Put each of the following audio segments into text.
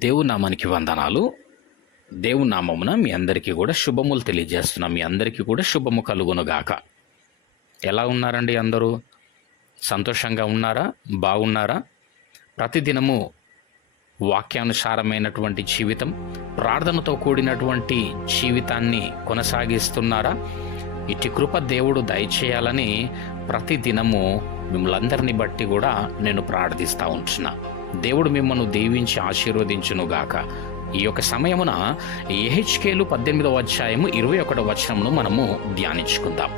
దేవుని నామానికి వందనాలు. దేవుని నామమున మీ అందరికీ కూడా శుభములు తెలియజేస్తున్నాం. మీ అందరికీ కూడా శుభము కలుగునుగాక. ఎలా ఉన్నారండి? అందరూ సంతోషంగా ఉన్నారా? బాగున్నారా? ప్రతిదినము వాక్యానుసారమైనటువంటి జీవితం, ప్రార్థనతో కూడినటువంటి జీవితాన్ని కొనసాగిస్తున్నారా? ఇటు కృప దేవుడు దయచేయాలని ప్రతిదినము మిమ్మల్ని బట్టి కూడా నేను ప్రార్థిస్తూ ఉంటున్నా. దేవుడు మిమ్మల్ని దీవించి ఆశీర్వదించునుగాక. ఈ యొక్క సమయమున యెహెజ్కేలు 18వ అధ్యాయము 21వ వచనమును మనము ధ్యానించుకుందాం.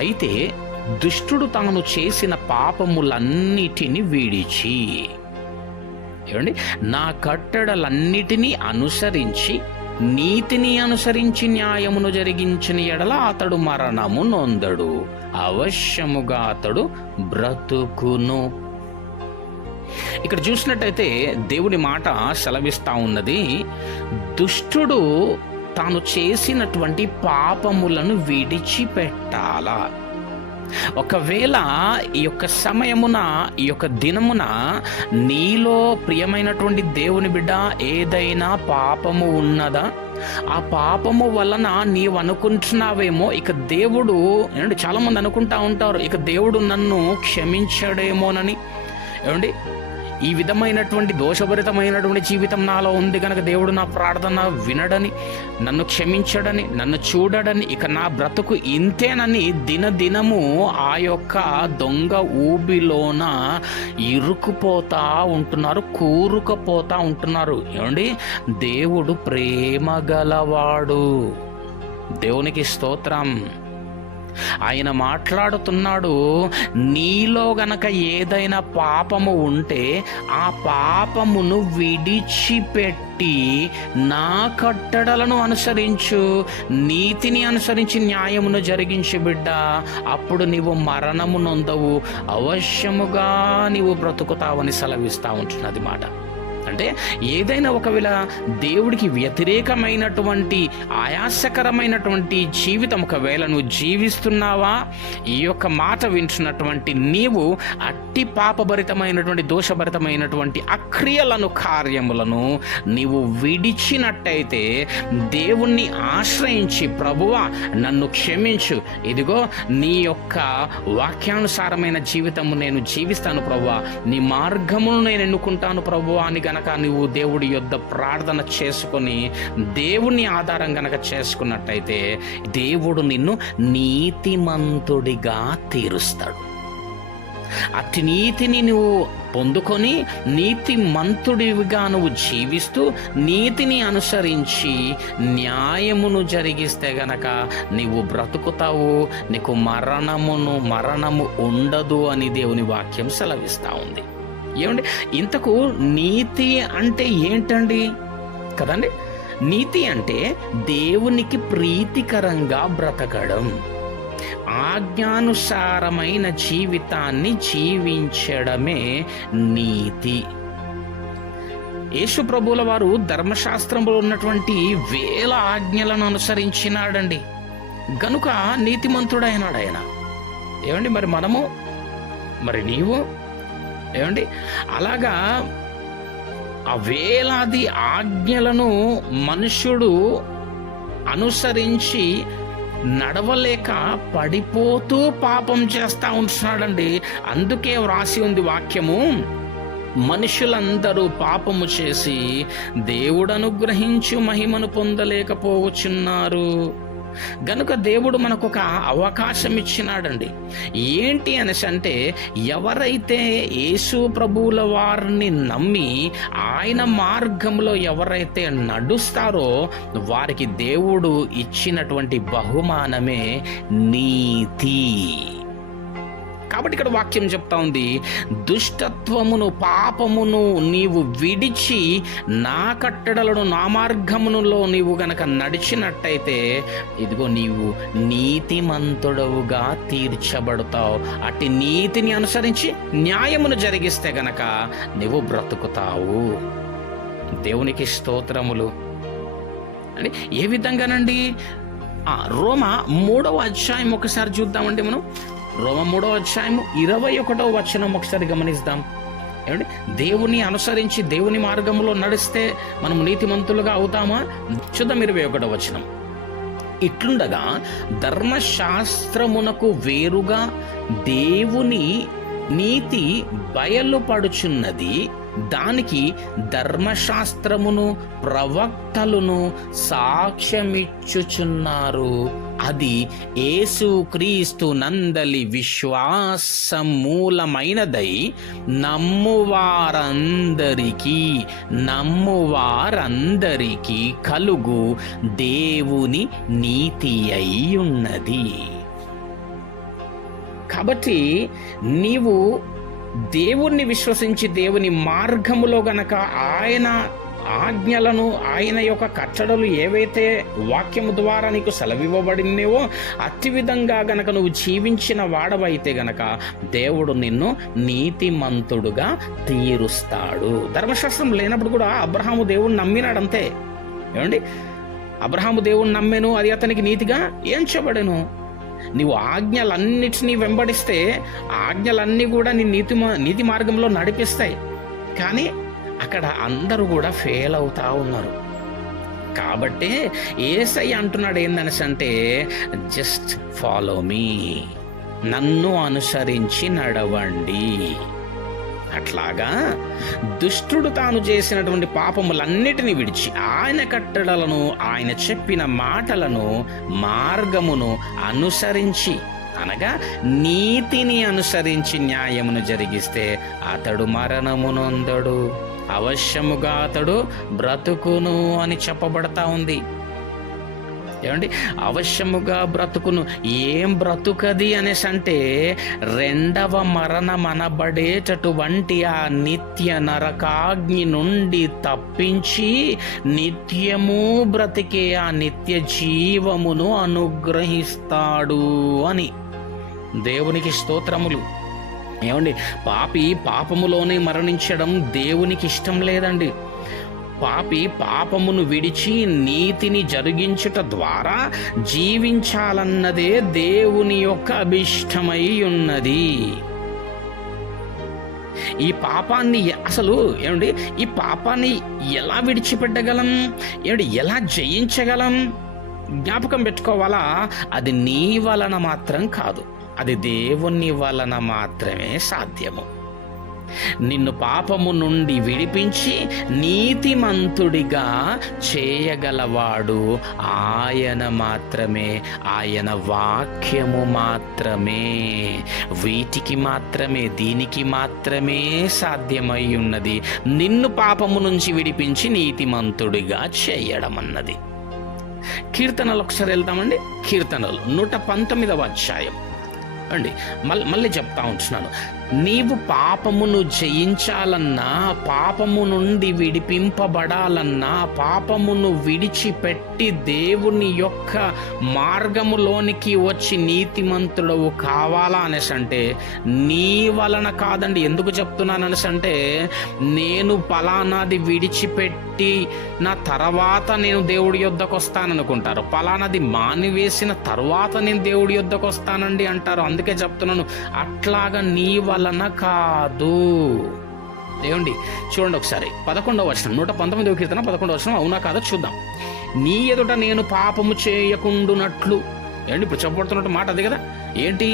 అయితే దుష్టుడు తాను చేసిన పాపములన్నిటిని వీడిచి, ఏమండి, నా కట్టడలన్నిటినీ అనుసరించి నీతిని అనుసరించి న్యాయమును జరిగించిన ఎడల అతడు మరణము నొందడు, అవశ్యముగా అతడు బ్రతుకును. ఇక్కడ చూసినట్టయితే దేవుని మాట సెలవిస్తా ఉన్నది, దుష్టుడు తాను చేసినటువంటి పాపములను విడిచిపెట్టాలా. ఒకవేళ ఈ యొక్క సమయమున, ఈ యొక్క దినమున నీలో ప్రియమైనటువంటి దేవుని బిడ్డ ఏదైనా పాపము ఉన్నదా? ఆ పాపము వలన నీవు అనుకుంటున్నావేమో ఇక దేవుడు, ఏమండి, చాలామంది అనుకుంటా ఉంటారు ఇక దేవుడు నన్ను క్షమించడేమోనని. ఏమండి, ఈ విధమైనటువంటి దోషభరితమైనటువంటి జీవితం నాలో ఉంది కనుక దేవుడు నా ప్రార్థన వినడని, నన్ను క్షమించడని, నన్ను చూడడని, ఇక నా బ్రతుకు ఇంతేనని దినదినము ఆ యొక్క దొంగ ఊబిలోన ఇరుకుపోతా ఉంటున్నారు, కూరుకుపోతా ఉంటున్నారు. ఏమండి, దేవుడు ప్రేమ గలవాడు. దేవునికి స్తోత్రం. ఆయన మాట్లాడుతున్నాడు, నీలో గనక ఏదైనా పాపము ఉంటే ఆ పాపమును విడిచిపెట్టి నా కట్టడలను అనుసరించు, నీతిని అనుసరించి న్యాయమును జరిగించు బిడ్డ, అప్పుడు నీవు మరణము నొందవు, అవశ్యముగా నీవు బ్రతుకుతావని సెలవిస్తా ఉంటున్నది మాట. అంటే ఏదైనా ఒకవేళ దేవుడికి వ్యతిరేకమైనటువంటి ఆయాసకరమైనటువంటి జీవితం ఒకవేళ నువ్వు జీవిస్తున్నావా, ఈ యొక్క మాట వింటున్నటువంటి నీవు అట్టి పాపభరితమైనటువంటి దోషభరితమైనటువంటి అక్రియలను, కార్యములను నీవు విడిచినట్టయితే, దేవుణ్ణి ఆశ్రయించి ప్రభువా నన్ను క్షమించు, ఇదిగో నీ యొక్క వాక్యానుసారమైన జీవితము నేను జీవిస్తాను ప్రభువా, నీ మార్గమును నేను ఎన్నుకుంటాను ప్రభువా అని గనక నువ్వు దేవుడి యొద్ద ప్రార్థన చేసుకొని దేవుని ఆధారం గనక చేసుకున్నట్టయితే దేవుడు నిన్ను నీతిమంతుడిగా తీరుస్తాడు. అట్టి నీతిని నువ్వు పొందుకొని నీతిమంతుడిగా నువ్వు జీవిస్తూ నీతిని అనుసరించి న్యాయమును జరిగిస్తే గనక నీవు బ్రతుకుతావు, నీకు మరణము ఉండదు అని దేవుని వాక్యం సెలవిస్తూ ఉంది. ఏమండి, ఇంతకు నీతి అంటే ఏంటండి కదండి? నీతి అంటే దేవునికి ప్రీతికరంగా బ్రతకడం, ఆజ్ఞానుసారమైన జీవితాన్ని జీవించడమే నీతి. యేసు ప్రభువుల వారు ధర్మశాస్త్రంలో ఉన్నటువంటి వేల ఆజ్ఞలను అనుసరించినాడండి, గనుక నీతిమంతుడైనాడు ఆయన. ఏమండి, మరి మనము, మరి నీవు, ఏమండి, అలాగా ఆ వేలాది ఆజ్ఞలను మనుష్యుడు అనుసరించి నడవలేక పడిపోతూ పాపం చేస్తూ ఉంటున్నాడండి. అందుకే వ్రాసి ఉంది వాక్యము, మనుషులందరూ పాపము చేసి దేవుడు అనుగ్రహించు మహిమను పొందలేకపోవచ్చున్నారు. గనుక దేవుడు మనకు ఒక అవకాశం ఇచ్చినాడండి. ఏంటి అనేసి అంటే, ఎవరైతే యేసు ప్రభువుల వారిని నమ్మి ఆయన మార్గంలో ఎవరైతే నడుస్తారో వారికి దేవుడు ఇచ్చినటువంటి బహుమానమే నీతి. కాబట్టి ఇక్కడ వాక్యం చెప్తా ఉంది, దుష్టత్వమును, పాపమును నీవు విడిచి నా కట్టడలను, నా మార్గములో నీవు గనక నడిచినట్టయితే ఇదిగో నీవు నీతిమంతుడవుగా తీర్చబడతావు. అట్టి నీతిని అనుసరించి న్యాయమును జరిగిస్తే గనక నీవు బ్రతుకుతావు. దేవునికి స్తోత్రములు. అని ఏ విధంగానండి? రోమా 3వ అధ్యాయం ఒకసారి చూద్దామండి మనం. రోమ 3వ అధ్యాయము 21వ వచనం ఒకసారి గమనిద్దాం. ఏమండి, దేవుని అనుసరించి దేవుని మార్గంలో నడిస్తే మనం నీతిమంతులుగా అవుతామా? చూద్దాం 21వ వచనం. ఇట్లుండగా ధర్మశాస్త్రమునకు వేరుగా దేవుని నీతి బయలుపడుచున్నది, దానికి ధర్మశాస్త్రమును ప్రవక్తలను సాక్ష్యమిచ్చుచున్నారు. అది యేసుక్రీస్తు నందలి విశ్వాసం మూలమైనదై నమ్మువారందరికీ కలుగు దేవుని నీతి అయి ఉన్నది. కాబట్టి నీవు దేవుణ్ణి విశ్వసించి దేవుని మార్గములో గనక ఆయన ఆజ్ఞలను, ఆయన యొక్క కట్టడలు ఏవైతే వాక్యము ద్వారా నీకు సెలవివ్వబడినవో అట్టి విధంగా గనక నువ్వు జీవించిన వాడవైతే గనక దేవుడు నిన్ను నీతిమంతుడుగా తీరుస్తాడు. ధర్మశాస్త్రం లేనప్పుడు కూడా అబ్రహాము దేవుణ్ణి నమ్మినాడంతే. ఏమండి, అబ్రహాము దేవుణ్ణి నమ్మెను, అది అతనికి నీతిగా ఎంచబడెను. నీవు ఆజ్ఞలన్నిటినీ వెంబడిస్తే ఆజ్ఞలన్నీ కూడా నీ నీతి మార్గంలో నడిపిస్తాయి. కానీ అక్కడ అందరూ కూడా ఫెయిల్ అవుతా ఉన్నారు. కాబట్టే యేసయ్య అంటున్నాడు ఏందనసంటే, జస్ట్ ఫాలో మీ, నన్ను అనుసరించి నడవండి. అట్లాగా దుష్టుడు తాను చేసినటువంటి పాపములన్నిటినీ విడిచి ఆయన కట్టడలను, ఆయన చెప్పిన మాటలను, మార్గమును అనుసరించి, అనగా నీతిని అనుసరించి న్యాయమును జరిగిస్తే అతడు మరణమునొందడు, అవశ్యముగా అతడు బ్రతుకును అని చెప్పబడతా ఉంది. ఏమండి, అవశ్యముగా బ్రతుకును. ఏం బ్రతుకది అనేసి అంటే, రెండవ మరణం అనబడేటటువంటి ఆ నిత్య నరకాగ్ని నుండి తప్పించి నిత్యము బ్రతికే ఆ నిత్య జీవమును అనుగ్రహిస్తాడు అని. దేవునికి స్తోత్రములు. ఏమండి, పాపములోనే మరణించడం దేవునికి ఇష్టం లేదండి. పాపి పాపమును విడిచి నీతిని జరిగించుట ద్వారా జీవించాలన్నదే దేవుని యొక్క అభిష్టమై ఉన్నది. ఈ పాపాన్ని ఈ పాపాన్ని ఎలా విడిచిపెట్టగలం? ఎలా జయించగలం? జ్ఞాపకం పెట్టుకోవాలా, అది నీ వలన మాత్రం కాదు, అది దేవుని వలన మాత్రమే సాధ్యము. నిన్ను పాపము నుండి విడిపించి నీతిమంతుడిగా చేయగలవాడు ఆయన మాత్రమే, ఆయన వాక్యము మాత్రమే. వీటికి మాత్రమే, దీనికి మాత్రమే సాధ్యమై ఉన్నది, నిన్ను పాపము నుంచి విడిపించి నీతిమంతుడిగా చేయడం అన్నది. కీర్తనలు ఒకసారి వెళ్తామండి. కీర్తనలు 119వ అధ్యాయం అండి. మళ్ళీ చెప్తా ఉంటున్నాను. నీవు పాపమును జయించాలన్నా, పాపము నుండి విడిపింపబడాలన్నా, పాపమును విడిచిపెట్టి దేవుని యొక్క మార్గములోనికి వచ్చి నీతిమంతుడవు కావాలా అనేసి అంటే నీ వలన కాదండి. ఎందుకు చెప్తున్నాను అనేసి అంటే, నేను పలానాది విడిచిపెట్టి నా తర్వాత నేను దేవుడి యొద్దకు వస్తాననుకుంటారు, పలానాది మానివేసిన తర్వాత నేను దేవుడి యొద్దకు వస్తానండి అంటారు. అందుకే చెప్తున్నాను, అట్లాగా నీ వలన కాదు. ఏమండి, చూడండి ఒకసారి 11వ వచనం, 119వ కీర్తన 11వ వచనం. అవునా కాదా చూద్దాం. నీ ఎదుట నేను పాపము చేయకుండునట్లు. ఏమండి, ఇప్పుడు చెప్పబడుతున్నట్టు మాట అది కదా. ఏంటి?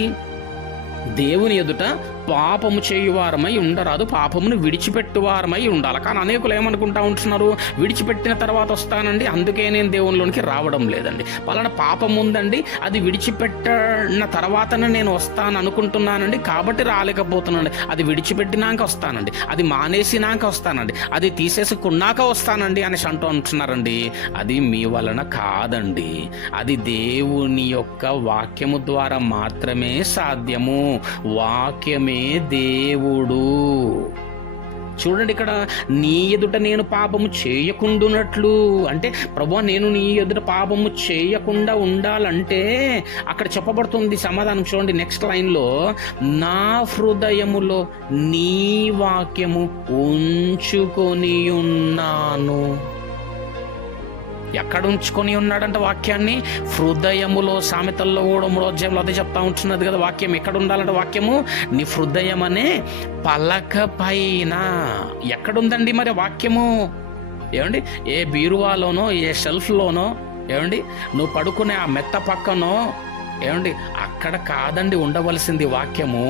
దేవుని ఎదుట పాపము చేయువారమై ఉండరాదు, పాపమును విడిచిపెట్టువారమై ఉండాలి. కానీ అనేకులు ఏమనుకుంటా ఉంటున్నారు, విడిచిపెట్టిన తర్వాత వస్తానండి, అందుకే నేను దేవునిలోనికి రావడం లేదండి. పలానా పాపం ఉందండి, అది విడిచిపెట్టిన తర్వాతనే నేను వస్తాను అనుకుంటున్నానండి, కాబట్టి రాలేకపోతున్నానండి. అది విడిచిపెట్టినాక వస్తానండి, అది మానేసినాక వస్తానండి, అది తీసేసుకున్నాక వస్తానండి అనేసి అంటున్నారండి. అది మీ వలన కాదండి, అది దేవుని యొక్క వాక్యము ద్వారా మాత్రమే సాధ్యము. వాక్యమే దేవుడు. చూడండి, ఇక్కడ నీ ఎదుట నేను పాపము చేయకుండునట్లు అంటే, ప్రభువా నేను నీ ఎదుట పాపము చేయకుండా ఉండాలంటే అక్కడ చెప్పబడుతుంది సమాధానం. చూడండి నెక్స్ట్ లైన్లో, నా హృదయములో నీ వాక్యము ఉంచుకొని ఉన్నాను. ఎక్కడ ఉంచుకొని ఉన్నాడంట వాక్యాన్ని? హృదయములో. సామెతల్లో కూడా 3వ అధ్యాయంలో అదే చెప్తా ఉంటున్నది కదా వాక్యం. ఎక్కడ ఉండాలంటే వాక్యము? నీ హృదయం అనే పలక పైన. ఎక్కడుందండి మరి వాక్యము? ఏమండి? ఏ బీరువాలోనో, ఏ షెల్ఫ్లోనో, ఏమండి నువ్వు పడుకునే ఆ మెత్త పక్కనో, ఏమండి అక్కడ కాదండి ఉండవలసింది వాక్యము.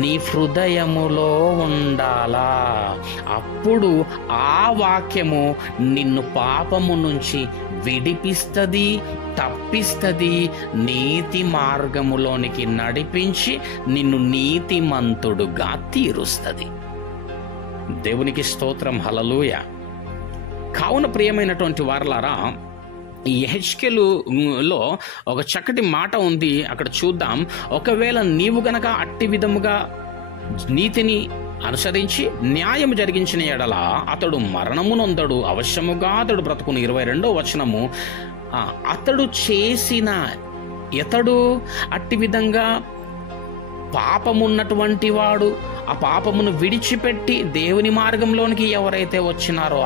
నీ హృదయములో ఉండాలా. అప్పుడు ఆ వాక్యము నిన్ను పాపము నుంచి విడిపిస్తుంది, తప్పిస్తుంది, నీతి మార్గములోనికి నడిపించి నిన్ను నీతిమంతుడుగా తీరుస్తుంది. దేవునికి స్తోత్రం, హల్లెలూయా. కావున ప్రియమైనటువంటి వారలారా, ఈ యెహెజ్కేలులో ఒక చక్కటి మాట ఉంది, అక్కడ చూద్దాం. ఒకవేళ నీవు గనక అట్టి విధముగా నీతిని అనుసరించి న్యాయము జరిగించిన ఎడల అతడు మరణమునొందడు, అవశ్యముగా అతడు బ్రతుకును. 22వ వచనము. అతడు చేసిన అట్టి విధంగా పాపమున్నటువంటి వాడు, ఆ పాపమును విడిచిపెట్టి దేవుని మార్గంలోనికి ఎవరైతే వచ్చినారో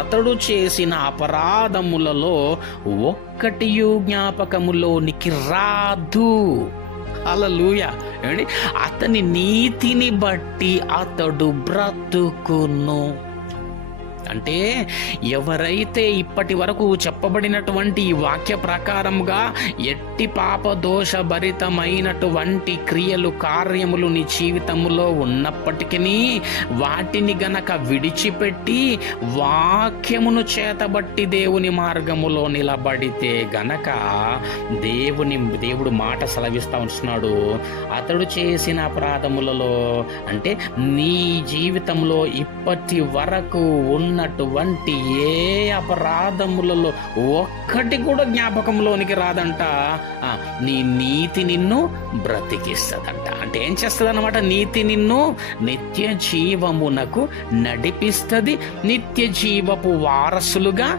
అతడు చేసిన అపరాధములలో ఒక్కటియు జ్ఞాపకములోనికి రాదు. హల్లెలూయా. ఏమండి? అతని నీతిని బట్టి అతడు బ్రతుకును. అంటే ఎవరైతే ఇప్పటి వరకు చెప్పబడినటువంటి ఈ వాక్య ప్రకారముగా ఎట్టి పాపదోష భరితమైనటువంటి క్రియలు, కార్యములు నీ జీవితంలో ఉన్నప్పటికీ వాటిని గనక విడిచిపెట్టి వాక్యమును చేతబట్టి దేవుని మార్గములో నిలబడితే గనక దేవుడు మాట సెలవిస్తా ఉంటున్నాడు. అతడు చేసిన అపరాధములలో, అంటే నీ జీవితంలో ఇప్పటి వరకు ఉన్నటువంటి ఏ అపరాధములలో ఒక్కటి కూడా జ్ఞాపకంలోనికి రాదంట. నీ నీతి నిన్ను బ్రతికిస్తుందంట. అంటే ఏం చేస్తుంది అన్నమాట? నీతి నిన్ను నిత్య జీవమునకు నడిపిస్తుంది, నిత్య జీవపు వారసులుగా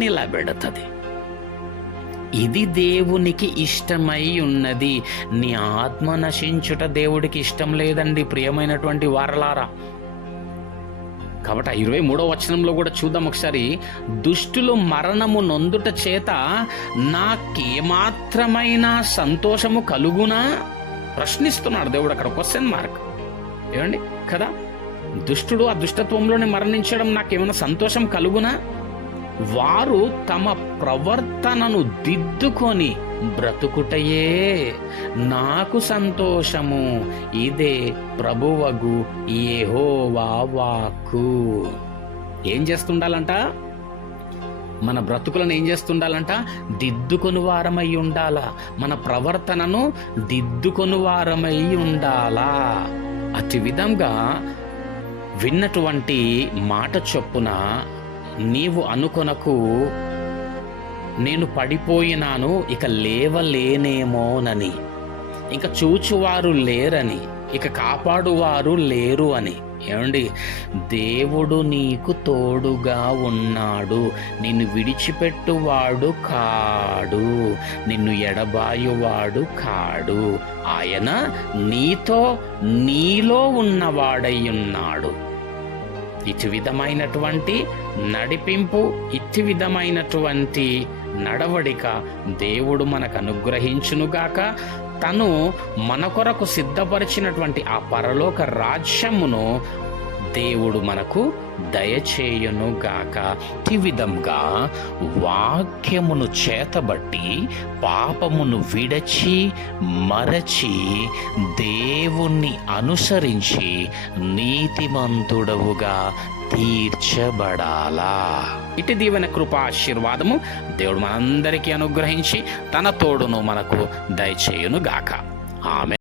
నిలబెడుతుంది. ఇది దేవునికి ఇష్టమై ఉన్నది. నీ ఆత్మ నశించుట దేవుడికి ఇష్టం లేదండి ప్రియమైనటువంటి వారలారా. కాబట్టి 23వ వచనంలో కూడా చూద్దాం ఒకసారి. దుష్టులు మరణము నొందుట చేత నాకేమాత్రమైన సంతోషము కలుగునా? ప్రశ్నిస్తున్నాడు దేవుడు అక్కడ. Question mark. ఏమండి కదా? దుష్టుడు ఆ దుష్టత్వంలోనే మరణించడం నాకేమైనా సంతోషం కలుగునా? వారు తమ ప్రవర్తనను దిద్దుకొని బ్రతుకుటయే నాకు సంతోషము. ఇదే ప్రభువగు యెహోవా వాక్కు. ఏం చేస్తుండాలంట? మన బ్రతుకులను ఏం చేస్తుండాలంట? దిద్దుకొని వారమై ఉండాలా. మన ప్రవర్తనను దిద్దుకొని వారమై ఉండాలా. అతి విధంగా విన్నటువంటి మాట చొప్పున నీవు అనుకొనకు, నేను పడిపోయినాను ఇక లేవలేనేమోనని, ఇంకా చూచువారు లేరని, ఇక కాపాడువారు లేరు అని. ఏమండి? దేవుడు నీకు తోడుగా ఉన్నాడు. నిన్ను విడిచిపెట్టువాడు కాడు, నిన్ను ఎడబాయువాడు కాడు. ఆయన నీలో ఉన్నవాడై ఉన్నాడు. ఇటు విధమైనటువంటి నడిపింపు, ఇటు విధమైనటువంటి నడవడిక దేవుడు మనకు అనుగ్రహించునుగాక. తను మన కొరకు సిద్ధపరిచినటువంటి ఆ పరలోక రాజ్యమును దేవుడు మనకు దయచేయునుగాక. ఈ విధంగా వాక్యమును చేతబట్టి పాపమును విడచి మరచి దేవుణ్ణి అనుసరించి నీతిమంతుడవుగా తీర్చబడాలా. ఇటు దీవెన కృప ఆశీర్వాదము దేవుడు మనందరికీ అనుగ్రహించి తన తోడును మనకు దయచేయునుగాక. ఆమె